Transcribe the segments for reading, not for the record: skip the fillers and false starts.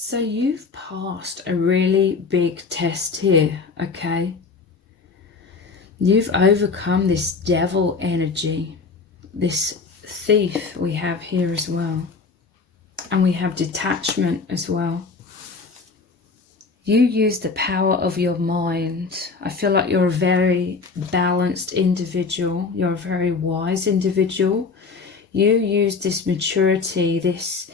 So you've passed a really big test here, okay? You've overcome this devil energy, this thief we have here as well. And we have detachment as well. You use the power of your mind. I feel like you're a very balanced individual. You're a very wise individual. You use this maturity, this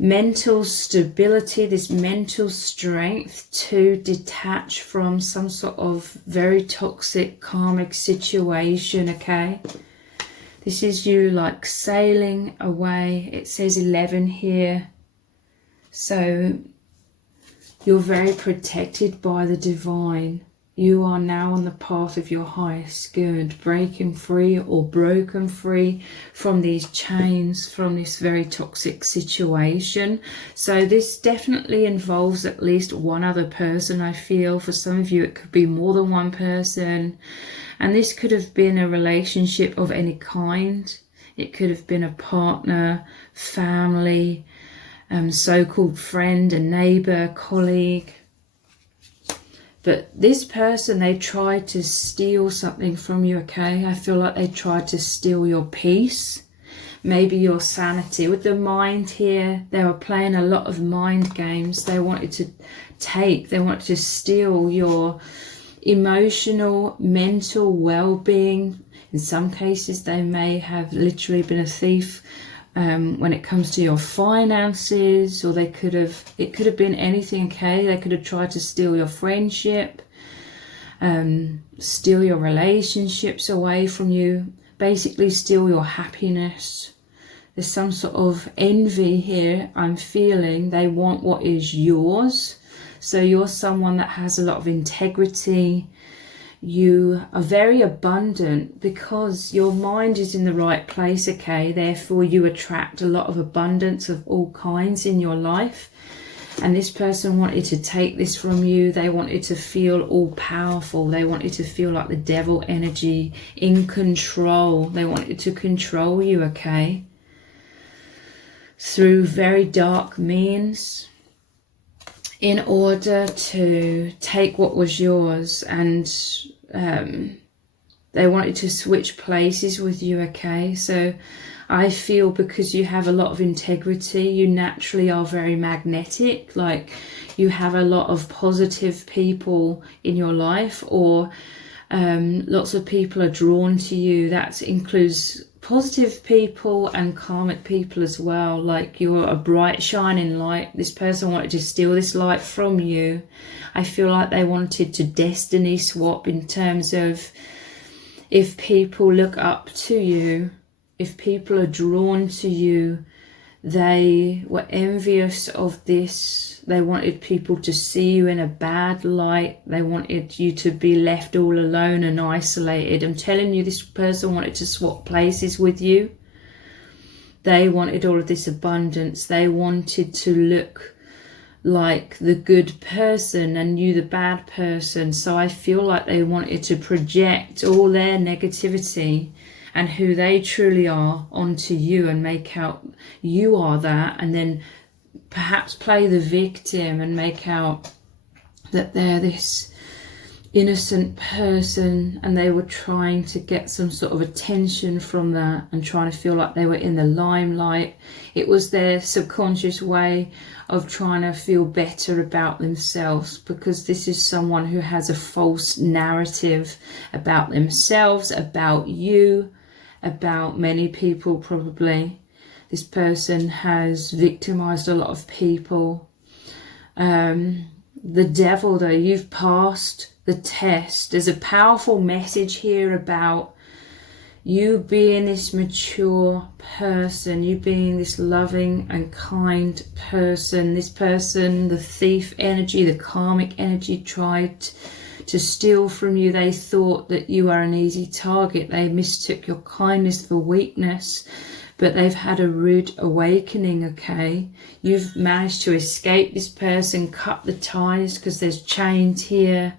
mental stability, this mental strength to detach from some sort of very toxic karmic situation, okay? This is you like sailing away. It says 11 here. So you're very protected by the divine. You are now on the path of your highest good, breaking free or broken free from these chains, from this very toxic situation. So this definitely involves at least one other person, I feel. For some of you, it could be more than one person. And this could have been a relationship of any kind. It could have been a partner, family, so-called friend, a neighbor, colleague. But this person, they tried to steal something from you, okay? I feel like they tried to steal your peace, maybe your sanity. With the mind here, they were playing a lot of mind games. They wanted to steal your emotional, mental well-being. In some cases, they may have literally been a thief when it comes to your finances, or it could have been anything, okay? They could have tried to steal your friendship, steal your relationships away from you, basically steal your happiness. There's some sort of envy here, I'm feeling. They want what is yours. So you're someone that has a lot of integrity. You are very abundant because your mind is in the right place, okay? Therefore, you attract a lot of abundance of all kinds in your life. And this person wanted to take this from you. They wanted to feel all powerful. They wanted to feel like the devil energy, in control. They wanted to control you, okay? Through very dark means, in order to take what was yours. And they wanted to switch places with you, okay? So I feel because you have a lot of integrity, you naturally are very magnetic. Like, you have a lot of positive people in your life, or lots of people are drawn to you. That includes positive people and karmic people as well. Like, you're a bright shining light. This person wanted to steal this light from you. I feel like they wanted to destiny swap, in terms of, if people look up to you, if people are drawn to you, they were envious of this. They wanted people to see you in a bad light. They wanted you to be left all alone and isolated. I'm telling you, this person wanted to swap places with you. They wanted all of this abundance. They wanted to look like the good person and you the bad person. So I feel like they wanted to project all their negativity and who they truly are onto you, and make out you are that, and then perhaps play the victim and make out that they're this innocent person, and they were trying to get some sort of attention from that and trying to feel like they were in the limelight. It was their subconscious way of trying to feel better about themselves, because this is someone who has a false narrative about themselves, about you, about many people probably. This person has victimized a lot of people. The devil, though, you've passed the test. There's a powerful message here about you being this mature person, you being this loving and kind person. This person, the thief energy, the karmic energy, tried to steal from you. They thought that you are an easy target. They mistook your kindness for weakness, but they've had a rude awakening, okay? You've managed to escape this person, cut the ties, because there's chains here.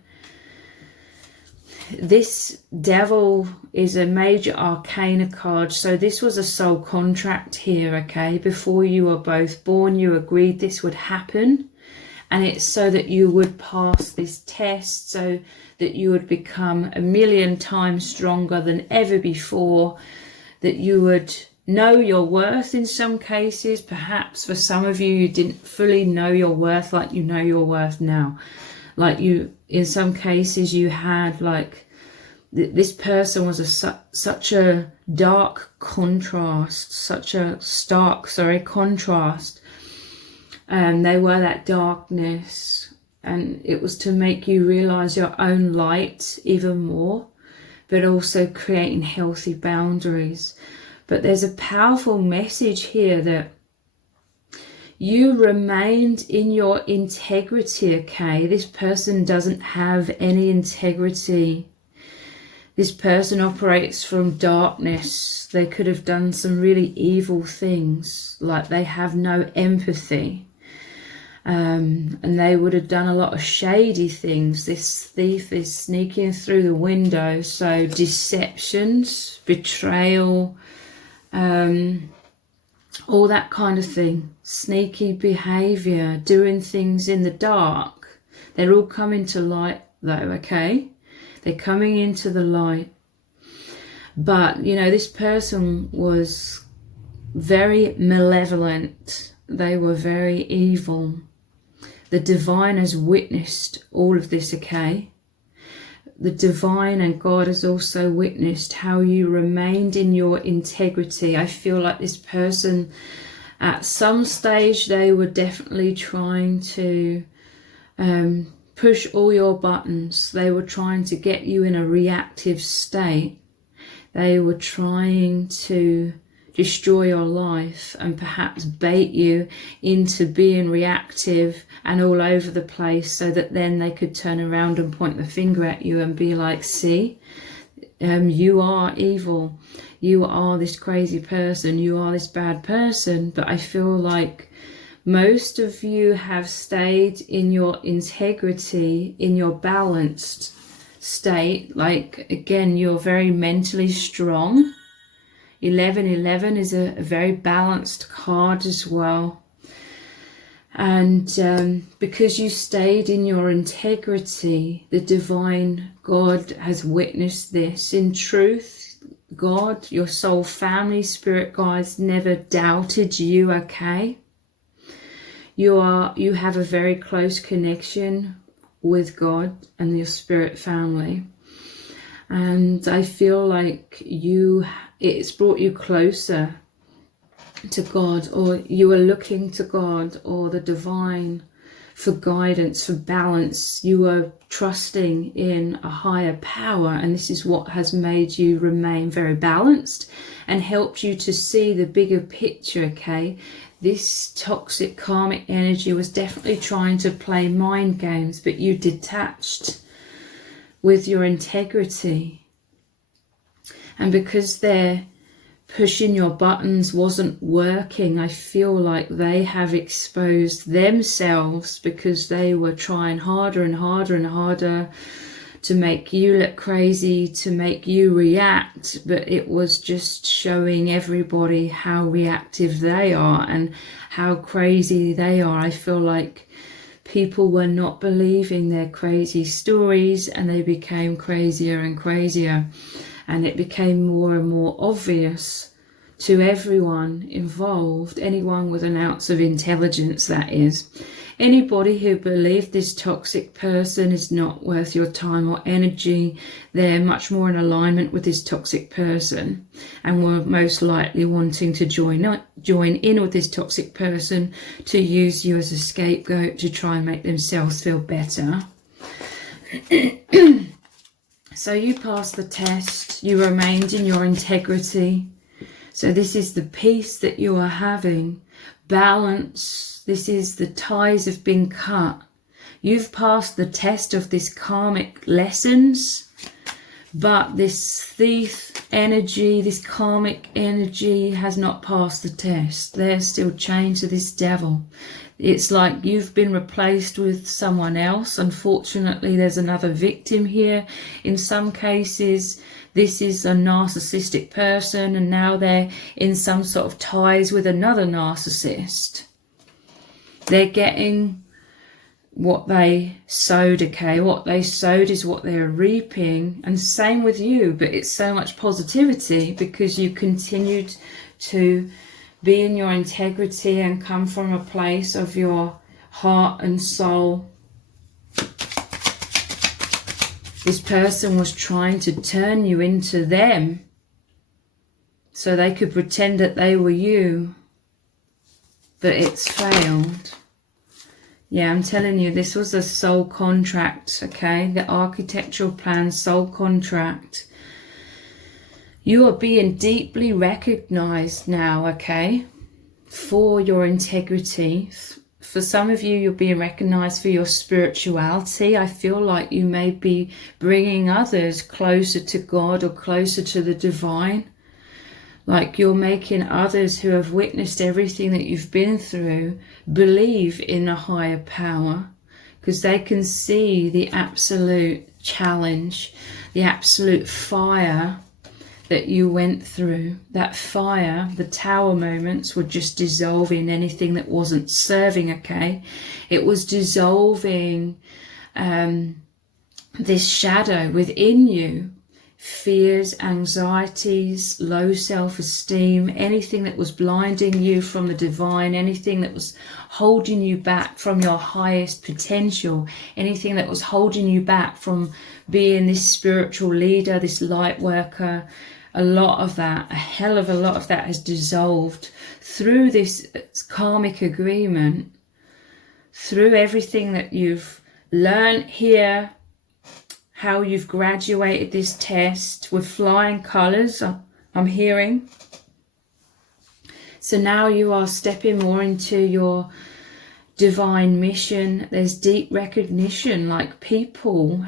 this devil is a major arcana card. So this was a soul contract here, okay? Before you were both born, you agreed this would happen. And it's so that you would pass this test, so that you would become a million times stronger than ever before, that you would know your worth in some cases. Perhaps for some of you, you didn't fully know your worth like you know your worth now. Like you, in some cases, you had like, this person was such a dark contrast, such a stark, contrast. And they were that darkness, and it was to make you realize your own light even more, but also creating healthy boundaries. But there's a powerful message here that you remained in your integrity, okay? This person doesn't have any integrity. This person operates from darkness. They could have done some really evil things, like they have no empathy. And they would have done a lot of shady things. This thief is sneaking through the window. So deceptions, betrayal, all that kind of thing. Sneaky behavior, doing things in the dark. They're all coming to light though, okay? They're coming into the light. But, you know, this person was very malevolent. They were very evil. The divine has witnessed all of this, okay? The divine and God has also witnessed how you remained in your integrity. I feel like this person, at some stage, they were definitely trying to push all your buttons. They were trying to get you in a reactive state. They were trying to destroy your life and perhaps bait you into being reactive and all over the place, so that then they could turn around and point the finger at you and be like, see, you are evil, you are this crazy person, you are this bad person. But I feel like most of you have stayed in your integrity, in your balanced state. Like, again, you're very mentally strong. 1111 is a very balanced card as well. And because you stayed in your integrity, the divine God has witnessed this. In truth, God, your soul family, spirit guides never doubted you, okay? You have a very close connection with God and your spirit family. And I feel like it's brought you closer to God, or you are looking to God or the divine for guidance, for balance. You are trusting in a higher power, and this is what has made you remain very balanced and helped you to see the bigger picture, okay? This toxic karmic energy was definitely trying to play mind games, but you detached with your integrity. And because they're pushing your buttons wasn't working, I feel like they have exposed themselves, because they were trying harder and harder and harder to make you look crazy, to make you react. But it was just showing everybody how reactive they are and how crazy they are. I feel like people were not believing their crazy stories, and they became crazier and crazier. And it became more and more obvious to everyone involved, anyone with an ounce of intelligence, that is. Anybody who believed this toxic person is not worth your time or energy, they're much more in alignment with this toxic person, and were most likely wanting to join in with this toxic person to use you as a scapegoat to try and make themselves feel better. So you passed the test, you remained in your integrity. So this is the peace that you are having, balance. This is the ties have been cut. You've passed the test of this karmic lessons, but this thief energy, this karmic energy has not passed the test. They're still chained to this devil. It's like you've been replaced with someone else. Unfortunately, there's another victim here. In some cases, this is a narcissistic person, and now they're in some sort of ties with another narcissist. They're getting what they sowed, okay? What they sowed is what they're reaping. And same with you, but it's so much positivity because you continued to be in your integrity and come from a place of your heart and soul. This person was trying to turn you into them so they could pretend that they were you, but it's failed. Yeah, I'm telling you, this was a soul contract, okay? The architectural plan, soul contract. You are being deeply recognized now, okay, for your integrity. For some of you, you're being recognized for your spirituality. I feel like you may be bringing others closer to God or closer to the divine. Like you're making others who have witnessed everything that you've been through believe in a higher power, because they can see the absolute challenge, the absolute fire that you went through. That fire, the tower moments, were just dissolving anything that wasn't serving, okay? It was dissolving this shadow within you. Fears, anxieties, low self-esteem, anything that was blinding you from the divine, anything that was holding you back from your highest potential, anything that was holding you back from being this spiritual leader, this light worker. A lot of that, a hell of a lot of that has dissolved through this karmic agreement, through everything that you've learned here, how you've graduated this test with flying colours, I'm hearing. So now you are stepping more into your divine mission. There's deep recognition, like people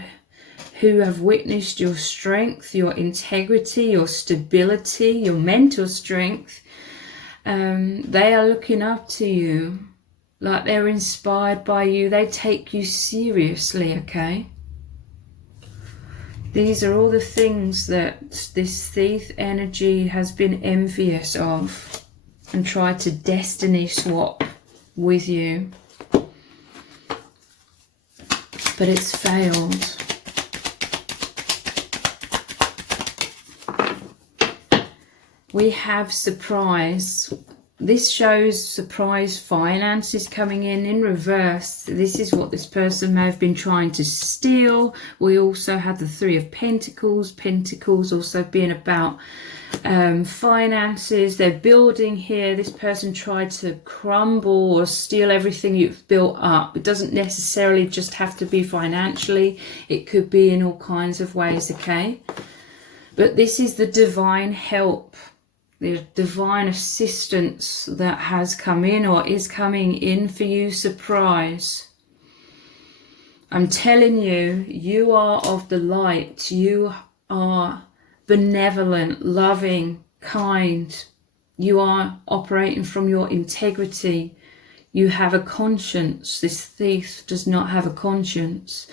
who have witnessed your strength, your integrity, your stability, your mental strength. They are looking up to you, like they're inspired by you. They take you seriously, okay? These are all the things that this thief energy has been envious of and tried to destiny swap with you. But it's failed. We have surprise. This shows surprise finances coming in reverse. This is what this person may have been trying to steal. We also had the Three of Pentacles. Pentacles also being about finances. They're building here. This person tried to crumble or steal everything you've built up. It doesn't necessarily just have to be financially. It could be in all kinds of ways, okay? But this is the divine help, the divine assistance that has come in or is coming in for you. Surprise. I'm telling you, you are of the light. You are benevolent, loving, kind. You are operating from your integrity. You have a conscience. This thief does not have a conscience.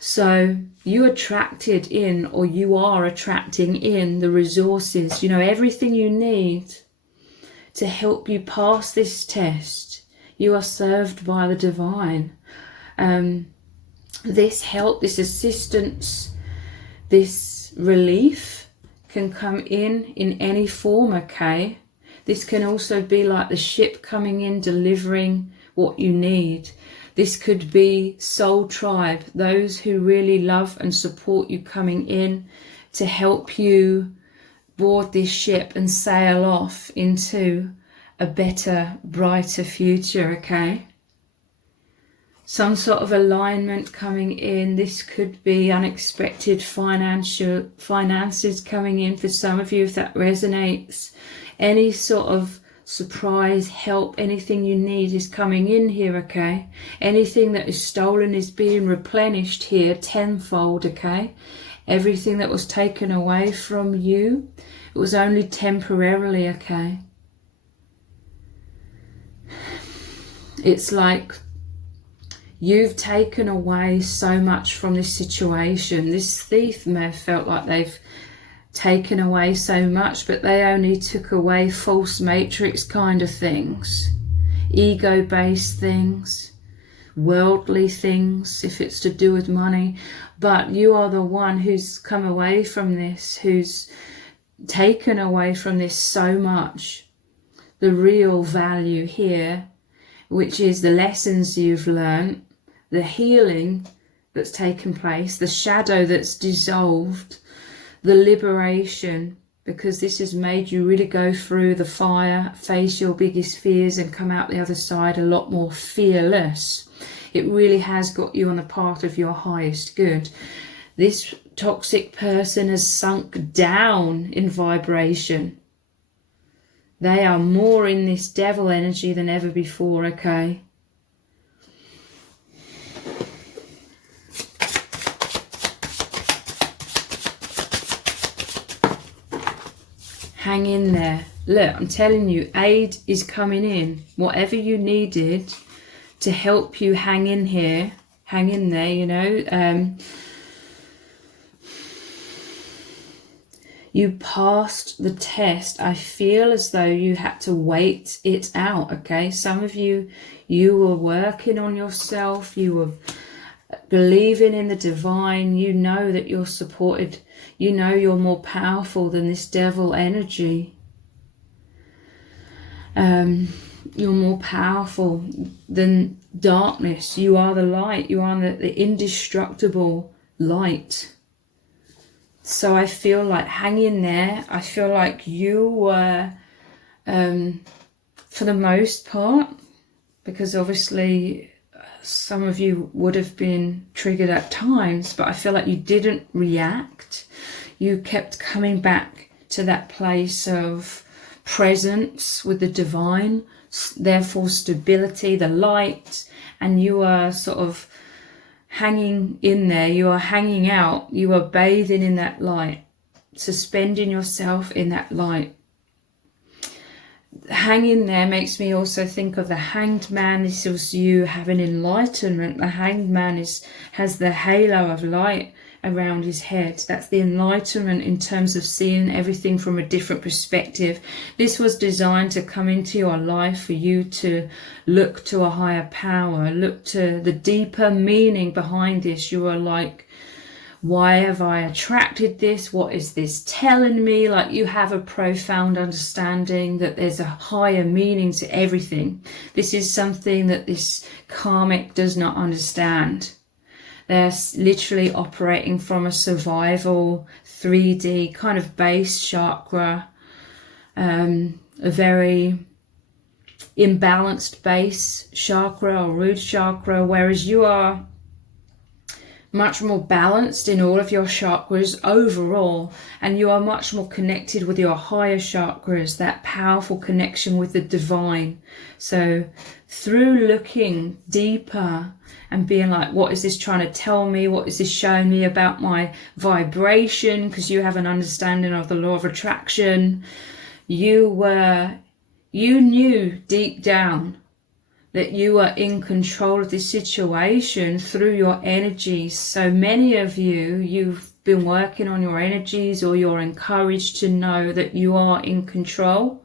So you attracted in, or you are attracting in, the resources, you know, everything you need to help you pass this test. You are served by the divine. This help, this assistance, this relief can come in any form, okay? This can also be like the ship coming in, delivering what you need. This could be soul tribe, those who really love and support you coming in to help you board this ship and sail off into a better, brighter future, okay? Some sort of alignment coming in. This could be unexpected finances coming in for some of you, if that resonates. Any sort of surprise, help, anything you need is coming in here, okay? Anything that is stolen is being replenished here tenfold, okay? Everything that was taken away from you, it was only temporarily, okay? It's like you've taken away so much from this situation. This thief may have felt like they've taken away so much, but they only took away false matrix kind of things, ego-based things, worldly things, if it's to do with money. But you are the one who's come away from this, who's taken away from this so much. The real value here, which is the lessons you've learned, the healing that's taken place, the shadow that's dissolved, the liberation, because this has made you really go through the fire, face your biggest fears, and come out the other side a lot more fearless. It really has got you on the path of your highest good. This toxic person has sunk down in vibration. They are more in this devil energy than ever before, okay? Hang in there. Look, I'm telling you, aid is coming in. Whatever you needed to help you hang in here, hang in there, you know. You passed the test. I feel as though you had to wait it out, okay? Some of you, you were working on yourself. You were believing in the divine. You know that you're supported. You know you're more powerful than this devil energy. You're more powerful than darkness. You are the light. You are the indestructible light. So I feel like, hang in there. I feel like you were, for the most part, because obviously some of you would have been triggered at times, but I feel like you didn't react. You kept coming back to that place of presence with the divine, therefore stability, the light, and you are sort of hanging in there. You are hanging out. You are bathing in that light, suspending yourself in that light. Hang in there makes me also think of the hanged man. This is you having enlightenment. The hanged man has the halo of light around his head. That's the enlightenment in terms of seeing everything from a different perspective. This was designed to come into your life for you to look to a higher power, look to the deeper meaning behind this. You are like, why have I attracted this? What is this telling me? Like, you have a profound understanding that there's a higher meaning to everything. This is something that this karmic does not understand. They're literally operating from a survival 3D kind of base chakra, a very imbalanced base chakra or root chakra, whereas you are much more balanced in all of your chakras overall, and you are much more connected with your higher chakras, that powerful connection with the divine. So through looking deeper and being like, what is this trying to tell me? What is this showing me about my vibration? Because you have an understanding of the law of attraction. You knew deep down that you are in control of this situation through your energies. So many of you, you've been working on your energies, or you're encouraged to know that you are in control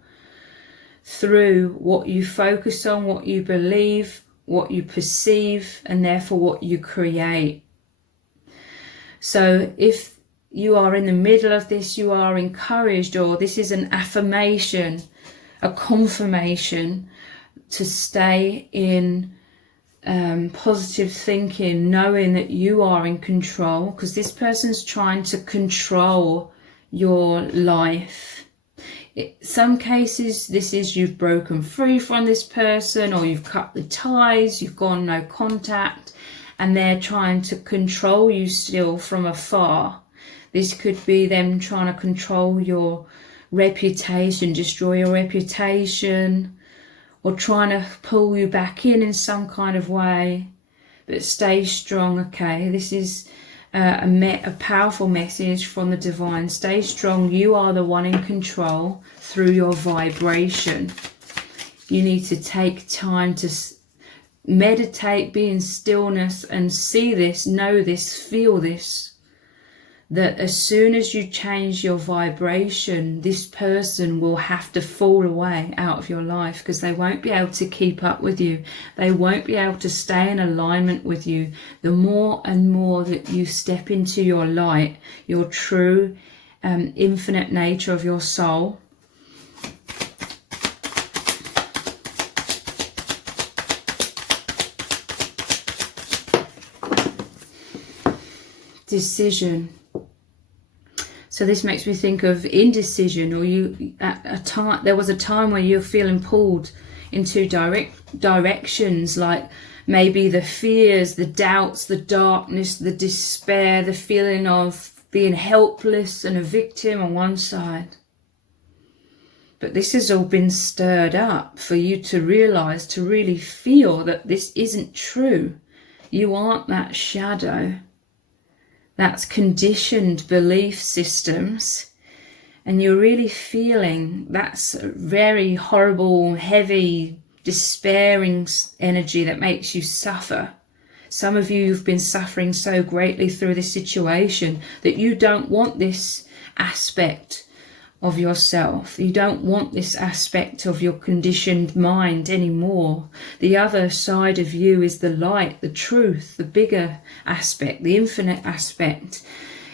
through what you focus on, what you believe, what you perceive, and therefore what you create. So if you are in the middle of this, you are encouraged, or this is an affirmation, a confirmation, to stay in positive thinking, knowing that you are in control, because this person's trying to control your life. In some cases, this is you've broken free from this person, or you've cut the ties, you've gone no contact, and they're trying to control you still from afar. This could be them trying to control your reputation, destroy your reputation, or trying to pull you back in some kind of way. But stay strong, okay? This is a powerful message from the divine. Stay strong. You are the one in control through your vibration. You need to take time to meditate, be in stillness and see this, know this, feel this, that as soon as you change your vibration, this person will have to fall away out of your life, because they won't be able to keep up with you. They won't be able to stay in alignment with you. The more and more that you step into your light, your true infinite nature of your soul, decision. So this makes me think of indecision, or you at a time, there was a time where you're feeling pulled in two directions, like maybe the fears, the doubts, the darkness, the despair, the feeling of being helpless and a victim on one side. But this has all been stirred up for you to realize, to really feel that this isn't true. You aren't that shadow. That's conditioned belief systems, and you're really feeling that's a very horrible, heavy, despairing energy that makes you suffer. Some of you have been suffering so greatly through this situation that you don't want this aspect of yourself. You don't want this aspect of your conditioned mind anymore. The other side of you is the light, the truth, the bigger aspect, the infinite aspect,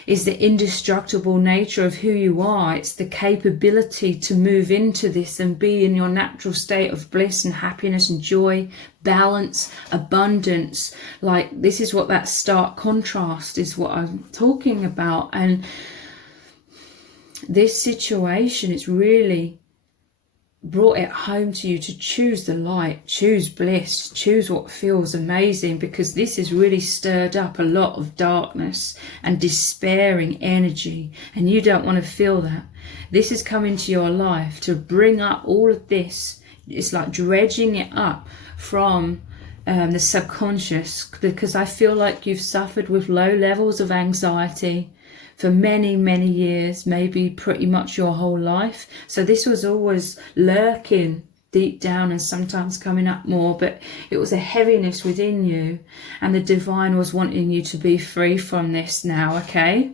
is the indestructible nature of who you are. It's the capability to move into this and be in your natural state of bliss and happiness and joy, balance, abundance. Like, this is what that stark contrast is, what I'm talking about. And this situation, it's really brought it home to you to choose the light, choose bliss, choose what feels amazing, because this has really stirred up a lot of darkness and despairing energy, and you don't want to feel that. This has come into your life to bring up all of this. It's like dredging it up from the subconscious, because I feel like you've suffered with low levels of anxiety for many, many years, maybe pretty much your whole life. So this was always lurking deep down and sometimes coming up more, but it was a heaviness within you, and the divine was wanting you to be free from this now, okay?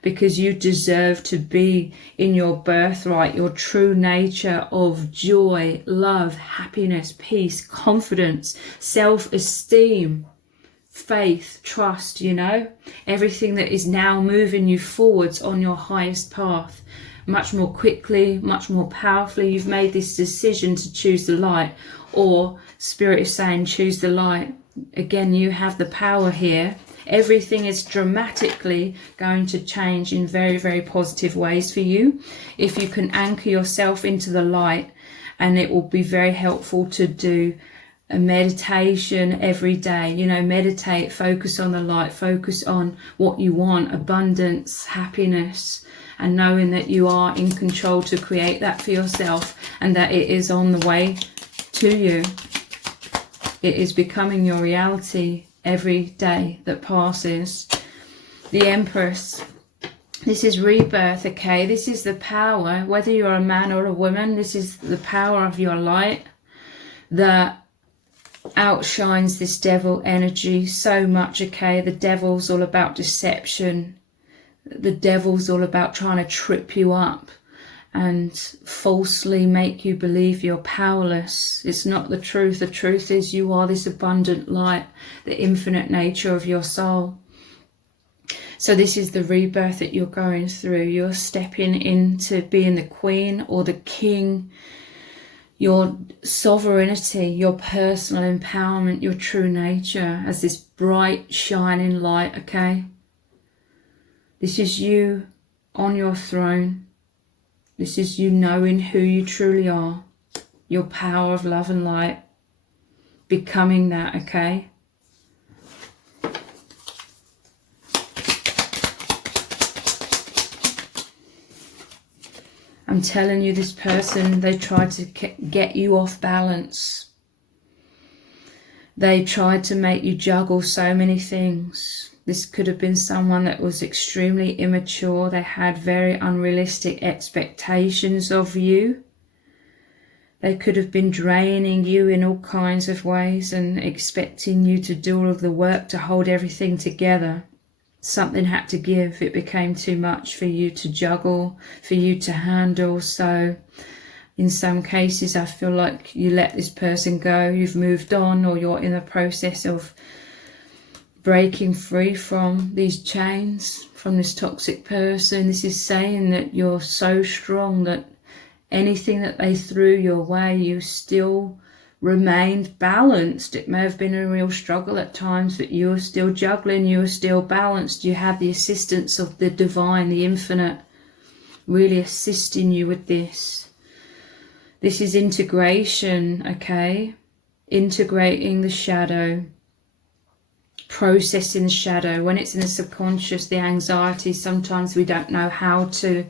Because you deserve to be in your birthright, your true nature of joy, love, happiness, peace, confidence, self-esteem, faith, trust, you know, everything that is now moving you forwards on your highest path, much more quickly, much more powerfully. You've made this decision to choose the light, or Spirit is saying choose the light. Again, you have the power here. Everything is dramatically going to change in very, very positive ways for you if you can anchor yourself into the light, and it will be very helpful to do a meditation every day. You know, meditate, focus on the light, focus on what you want, abundance, happiness, and knowing that you are in control to create that for yourself, and that it is on the way to you. It is becoming your reality every day that passes. The Empress. This is rebirth, okay? This is the power, whether you're a man or a woman, this is the power of your light that outshines this devil energy so much, okay? The devil's all about deception. The devil's all about trying to trip you up and falsely make you believe you're powerless. It's not the truth. The truth is you are this abundant light, the infinite nature of your soul. So this is the rebirth that you're going through. You're stepping into being the queen or the king, your sovereignty, your personal empowerment, your true nature as this bright, shining light, okay? This is you on your throne. This is you knowing who you truly are, your power of love and light, becoming that, okay? I'm telling you, this person, they tried to get you off balance. They tried to make you juggle so many things. This could have been someone that was extremely immature. They had very unrealistic expectations of you. They could have been draining you in all kinds of ways and expecting you to do all of the work to hold everything together. Something had to give. It became too much for you to juggle, for you to handle. So in some cases, I feel like you let this person go, you've moved on, or you're in the process of breaking free from these chains, from this toxic person. This is saying that you're so strong that anything that they threw your way, you still remained balanced. It may have been a real struggle at times, but you were still juggling, you were still balanced. You had the assistance of the divine, the infinite, really assisting you with this. This is integration, okay? Integrating the shadow, processing the shadow. When it's in the subconscious, the anxiety, sometimes we don't know how to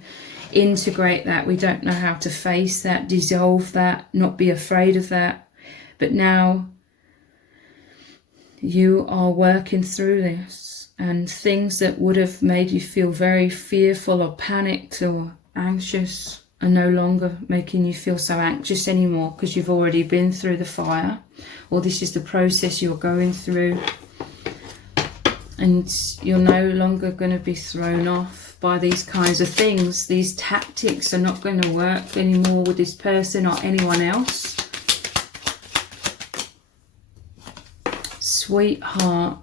integrate that. We don't know how to face that, dissolve that, not be afraid of that. But now you are working through this, and things that would have made you feel very fearful or panicked or anxious are no longer making you feel so anxious anymore, because you've already been through the fire, or this is the process you're going through, and you're no longer going to be thrown off by these kinds of things. These tactics are not going to work anymore with this person or anyone else. Sweetheart.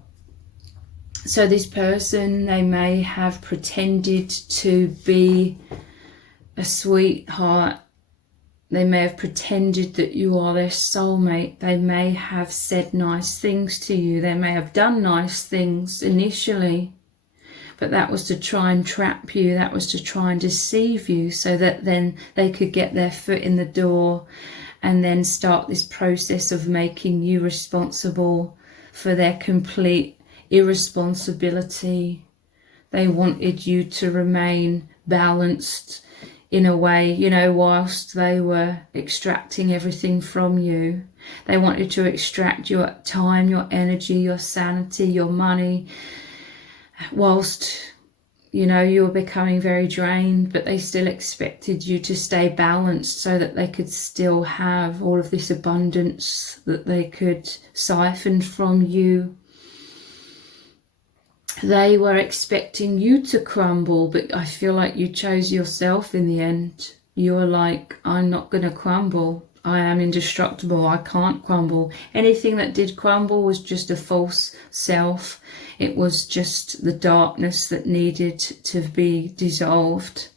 So this person, they may have pretended to be a sweetheart. They may have pretended that you are their soulmate. They may have said nice things to you. They may have done nice things initially, but that was to try and trap you. That was to try and deceive you, so that then they could get their foot in the door and then start this process of making you responsible for their complete irresponsibility. They wanted you to remain balanced in a way, you know, whilst they were extracting everything from you. They wanted to extract your time, your energy, your sanity, your money, whilst, you know, you were becoming very drained, but they still expected you to stay balanced so that they could still have all of this abundance that they could siphon from you. They were expecting you to crumble, but I feel like you chose yourself in the end. You were like, I'm not going to crumble. I am indestructible. I can't crumble. Anything that did crumble was just a false self. It was just the darkness that needed to be dissolved.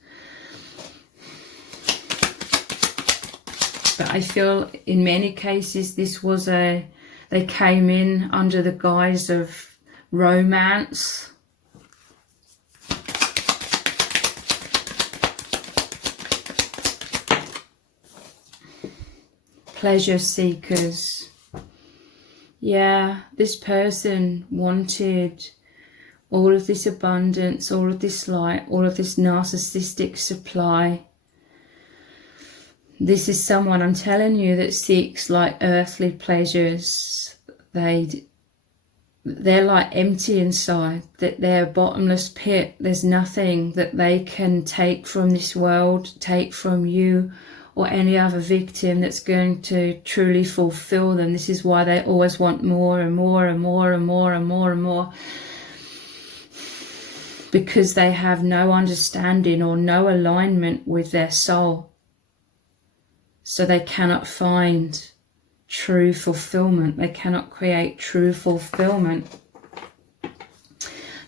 But I feel in many cases this was they came in under the guise of romance. Pleasure seekers. Yeah, this person wanted all of this abundance, all of this light, all of this narcissistic supply. This is someone, I'm telling you, that seeks like earthly pleasures. They're like empty inside, that they're a bottomless pit. There's nothing that they can take from this world, take from you or any other victim that's going to truly fulfill them. This is why they always want more and more and more and more and more and more, because they have no understanding or no alignment with their soul. So they cannot find true fulfillment. They cannot create true fulfillment.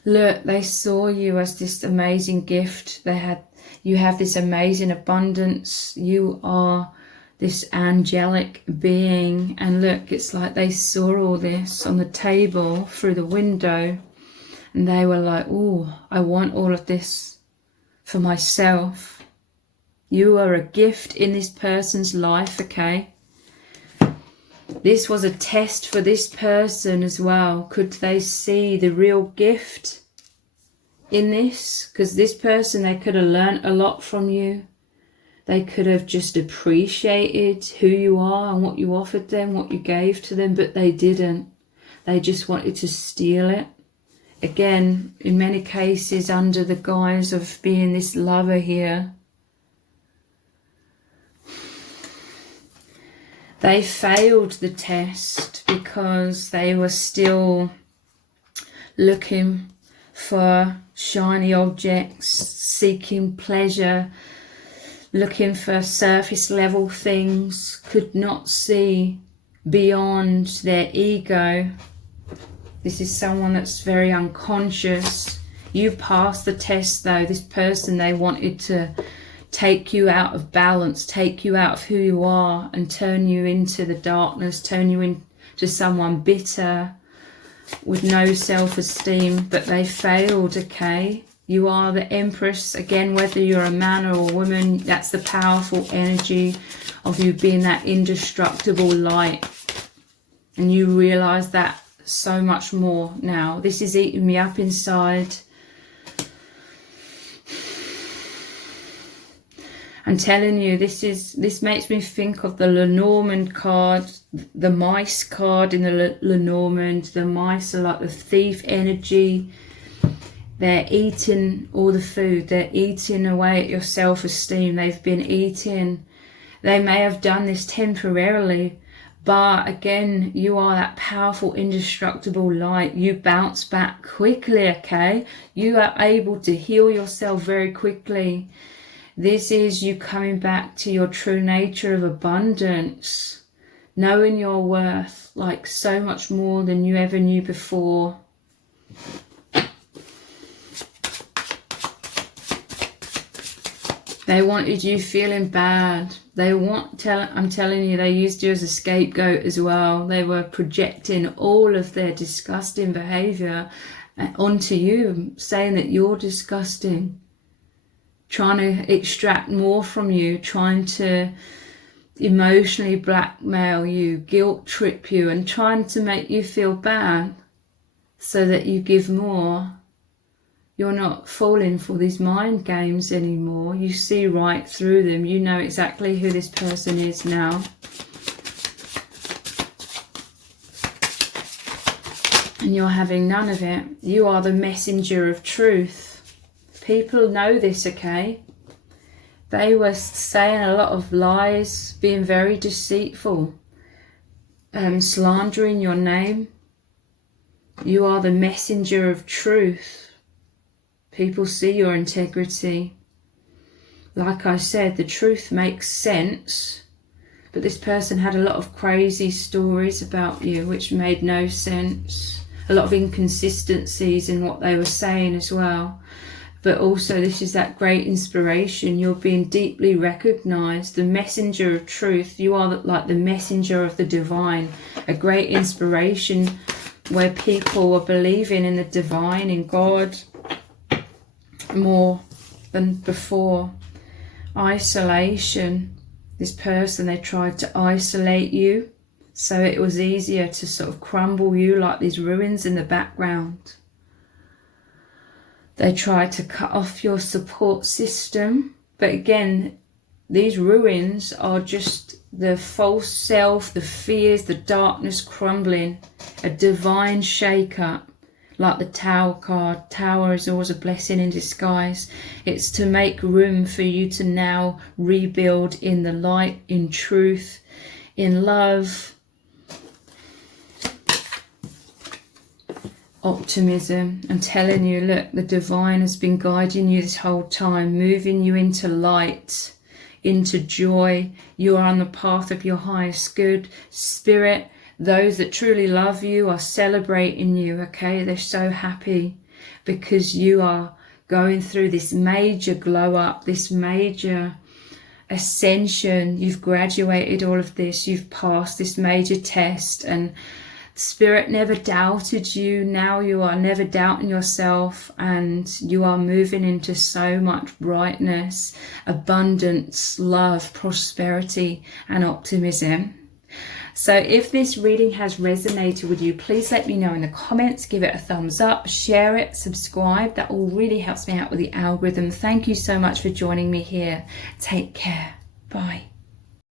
Look, they saw you as this amazing gift. You have this amazing abundance. You are this angelic being. And look, it's like they saw all this on the table through the window, and they were like, oh, I want all of this for myself. You are a gift in this person's life, okay? This was a test for this person as well. Could they see the real gift in this? Because this person, they could have learned a lot from you. They could have just appreciated who you are and what you offered them, what you gave to them, but they didn't. They just wanted to steal it. Again, in many cases, under the guise of being this lover here. They failed the test because they were still looking for shiny objects, seeking pleasure, looking for surface level things, could not see beyond their ego. This is someone that's very unconscious. You passed the test though. This person, they wanted to take you out of balance, take you out of who you are and turn you into the darkness, turn you into someone bitter with no self-esteem, but they failed, okay? You are the Empress. Again, whether you're a man or a woman, that's the powerful energy of you being that indestructible light. And you realize that so much more now. This is eating me up inside. I'm telling you, this makes me think of the Lenormand card, the mice card in the Lenormand. The mice are like the thief energy. They're eating all the food. They're eating away at your self-esteem. They've been eating. They may have done this temporarily, but again, you are that powerful, indestructible light. You bounce back quickly, okay? You are able to heal yourself very quickly. This is you coming back to your true nature of abundance, knowing your worth like so much more than you ever knew before. They wanted you feeling bad. I'm telling you, they used you as a scapegoat as well. They were projecting all of their disgusting behavior onto you, saying that you're disgusting, trying to extract more from you, trying to emotionally blackmail you, guilt trip you, and trying to make you feel bad so that you give more. You're not falling for these mind games anymore. You see right through them. You know exactly who this person is now. And you're having none of it. You are the messenger of truth. People know this, okay? They were saying a lot of lies, being very deceitful, slandering your name. You are the messenger of truth. People see your integrity. Like I said, the truth makes sense, but this person had a lot of crazy stories about you which made no sense. A lot of inconsistencies in what they were saying as well. But also this is that great inspiration. You're being deeply recognized. The messenger of truth. You are like the messenger of the divine. A great inspiration where people are believing in the divine, in God, more than before. Isolation. This person, they tried to isolate you. So it was easier to sort of crumble you like these ruins in the background. They tried to cut off your support system. But again, these ruins are just the false self, the fears, the darkness crumbling. A divine shake-up, like the Tower card. Tower is always a blessing in disguise. It's to make room for you to now rebuild in the light, in truth, in love, optimism. I'm telling you, look, the divine has been guiding you this whole time, moving you into light, into joy. You are on the path of your highest good. Spirit, those that truly love you are celebrating you, okay? They're so happy because you are going through this major glow up, this major ascension. You've graduated all of this. You've passed this major test, and Spirit never doubted you. Now you are never doubting yourself, and you are moving into so much brightness, abundance, love, prosperity, and optimism. So if this reading has resonated with you, please let me know in the comments. Give it a thumbs up, share it, subscribe. That all really helps me out with the algorithm. Thank you so much for joining me here. Take care. Bye.